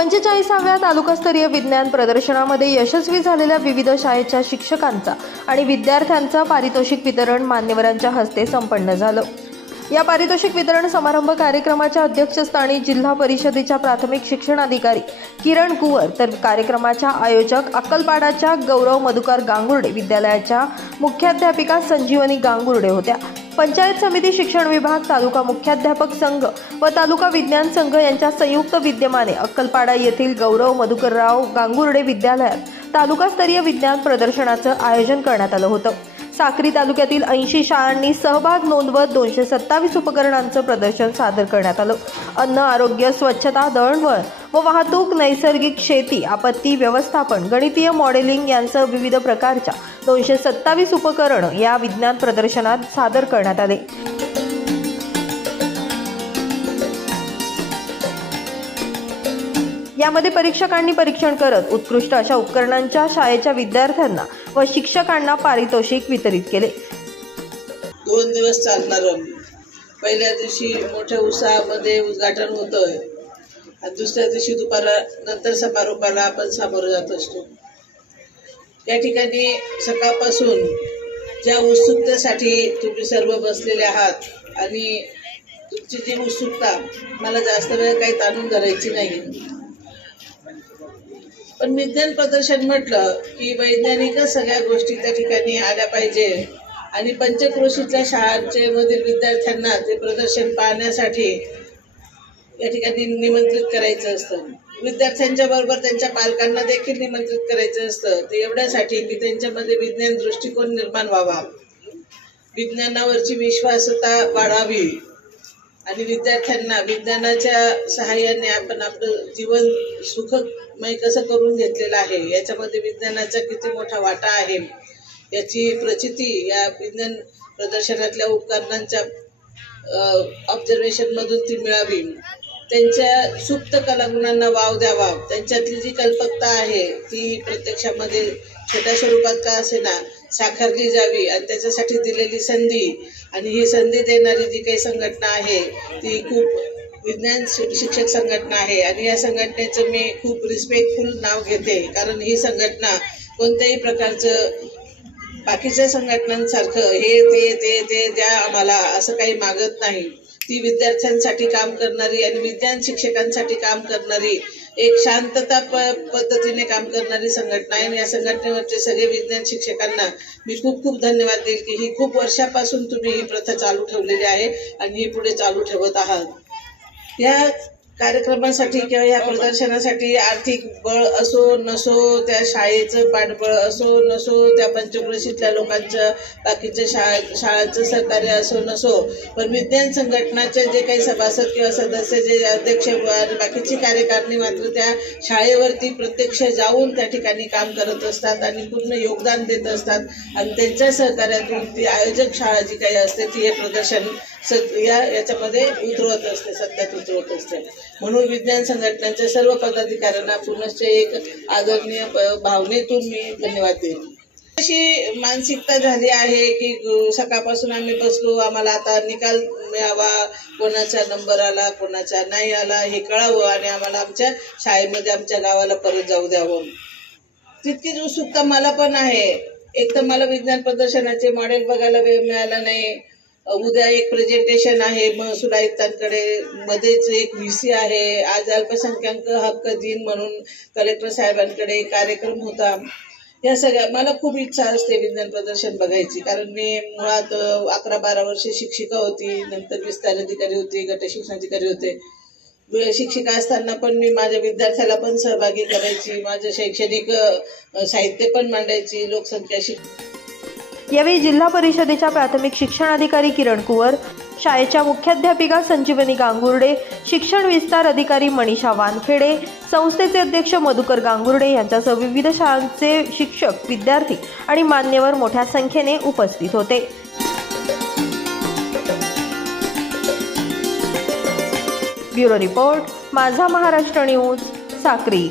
45व्या तालुकास्तरीय विज्ञान प्रदर्शनामध्ये यशस्वी झालेल्या विविध शाळेच्या शिक्षकांचा आणि विद्यार्थ्यांचा पारितोषिक वितरण मान्यवरांच्या हस्ते संपन्न झालं। या पारितोषिक वितरण समारंभ कार्यक्रमाच्या अध्यक्षस्थानी जिल्हा परिषदेच्या प्राथमिक शिक्षणाधिकारी किरण कुवर तर कार्यक्रमाच्या आयोजक अक्कलपाडाच्या गौरव मधुकर गांगुर्डे विद्यालयाच्या मुख्याध्यापिका संजीवनी गांगुर्डे होत्या। पंचायत समिती शिक्षण विभाग, तालुका मुख्याध्यापक संघ व तालुका विज्ञान संघ यांच्या संयुक्त विद्यमाने अक्कलपाडा येथील गौरव मधुकरराव गांगुर्डे विद्यालयात तालुकास्तरीय विज्ञान प्रदर्शनाचं आयोजन करण्यात आलं होतं। साक्री तालुक्यातील 80 शाळांनी सहभाग नोंदवत 227 उपकरणांचं प्रदर्शन सादर करण्यात आलं। अन्न, आरोग्य, स्वच्छता, दळणवळण व वाहतूक, नैसर्गिक शेती, आपत्ती व्यवस्थापन, गणितीय मॉडेलिंग यांसह विविध प्रकारच्या 227 उपकरण या विज्ञान प्रदर्शनात सादर करण्यात आले। यामध्ये परीक्षकांनी परीक्षण करत उत्कृष्ट अशा उपकरणांच्या शाळेच्या विद्यार्थ्यांना व शिक्षकांना पारितोषिक वितरित केले। 2 दिवस चालणार पहिल्या दिवशी मोठ्या उत्साहामध्ये उद्घाटन होतं आणि दुसऱ्या दिवशी दुपारनंतर समारोपाला आपण सामोरं जात असतो। या ठिकाणी सकाळपासून ज्या उत्सुकतेसाठी तुम्ही सर्व बसलेले आहात आणि तुमची जी उत्सुकता मला जास्त वेळ काही ताणून धरायची नाही, पण विज्ञान प्रदर्शन म्हटलं की वैज्ञानिकच सगळ्या गोष्टी त्या ठिकाणी आल्या पाहिजे आणि पंचक्रोशीतल्या शाळांचे मधील विद्यार्थ्यांना ते प्रदर्शन पाहण्यासाठी या ठिकाणी निमंत्रित करायचं असतं। विद्यार्थ्यांच्या बरोबर त्यांच्या पालकांना देखील निमंत्रित करायचं असतं, ते एवढ्यासाठी की त्यांच्यामध्ये विज्ञान दृष्टिकोन निर्माण व्हावा, विज्ञानावरची विश्वासता वाढावी आणि विद्यार्थ्यांना विज्ञानाच्या सहाय्याने आपण आपलं जीवन सुखमय कसं करून घेतलेलं आहे, याच्यामध्ये विज्ञानाचा किती मोठा वाटा आहे याची प्रचिती या विज्ञान प्रदर्शनातल्या उपकरणांच्या ऑब्झर्वेशनमधून ती मिळावी। त्यांच्या सुप्त कलागुणांना वाव द्यावा, त्यांच्यातली जी कल्पकता आहे ती प्रत्यक्षामध्ये छोट्या स्वरूपात का असेना साकारली जावी आणि त्याच्यासाठी दिलेली संधी आणि ही संधी देणारी जी काही संघटना आहे ती खूप विज्ञान शिक्षक संघटना आहे आणि या संघटनेचं मी खूप रिस्पेक्टफुल नाव घेते, कारण ही संघटना कोणत्याही प्रकारचं बाकीच्या संघटनांसारखं हे ते ते ते द्या आम्हाला असं काही मागत नाही। ती विद्यार्थ्यांसाठी काम करणारी आणि विज्ञान शिक्षकांसाठी काम करणारी एक शांतता पद्धतीने काम करणारी संघटना आहे। या संघटनेवरचे सगळे विज्ञान शिक्षकांना मी खूप खूप धन्यवाद देईल की ही खूप वर्षापासून तुम्ही ही प्रथा चालू ठेवलेली आहे आणि ही पुढे चालू ठेवत आहात। या कार्यक्रमासाठी किंवा या प्रदर्शनासाठी आर्थिक बळ असो नसो, त्या शाळेचं पाठबळ असो नसो, त्या पंचक्रोशीतल्या लोकांचं बाकीच्या शाळांचं सहकार्य असो नसो, पण विज्ञान संघटनाचे जे काही सभासद किंवा सदस्य, जे अध्यक्ष आणि बाकीची कार्यकारिणी मात्र त्या शाळेवरती प्रत्यक्ष जाऊन त्या ठिकाणी काम करत असतात आणि पूर्ण योगदान देत असतात आणि त्यांच्या सहकार्यातून ती आयोजक शाळा जी काही असते ती हे प्रदर्शन याच्यामध्ये उतरवत असते, सत्यात उतरवत असते। म्हणून विज्ञान संघटनांच्या सर्व पदाधिकाऱ्यांना पुनश्च एक आदरणीय भावनेतून मी धन्यवाद देईन। अशी मानसिकता झाली आहे की सकाळपासून आम्ही बसलो, आम्हाला आता निकाल मिळावा, कोणाचा नंबर आला कोणाचा नाही आला हे कळावं आणि आम्हाला आमच्या शाळेमध्ये आमच्या गावाला परत जाऊ द्यावं, तितकीच उत्सुकता मला पण आहे। एक तर मला विज्ञान प्रदर्शनाचे मॉडेल बघायला वेळ मिळाला नाही, उद्या एक प्रेझेंटेशन आहे महसूल आयुक्तांकडे, मध्येच एक VC आहे, आज अल्पसंख्याक हक्क दिन म्हणून कलेक्टर साहेबांकडे कार्यक्रम होता। या सगळ्या मला खूप इच्छा असते विज्ञान प्रदर्शन बघायची, कारण मी मुळात 11-12 वर्षे शिक्षिका होती, नंतर विस्तार अधिकारी होती, गट शिक्षणाधिकारी होते। शिक्षिका असताना पण मी माझ्या विद्यार्थ्याला पण सहभागी करायची, माझं शैक्षणिक साहित्य पण मांडायची, लोकसंख्या यावेळी जिल्हा परिषदेच्या प्राथमिक शिक्षणाधिकारी किरण कुवर, शाळेच्या मुख्याध्यापिका संजीवनी गांगुर्डे, शिक्षण विस्तार अधिकारी मनीषा वानखेडे, संस्थेचे अध्यक्ष मधुकर गांगुर्डे यांच्यासह विविध शाळांचे शिक्षक, विद्यार्थी आणि मान्यवर मोठ्या संख्येने उपस्थित होते। ब्युरो रिपोर्ट, माझा महाराष्ट्र न्यूज, साक्री।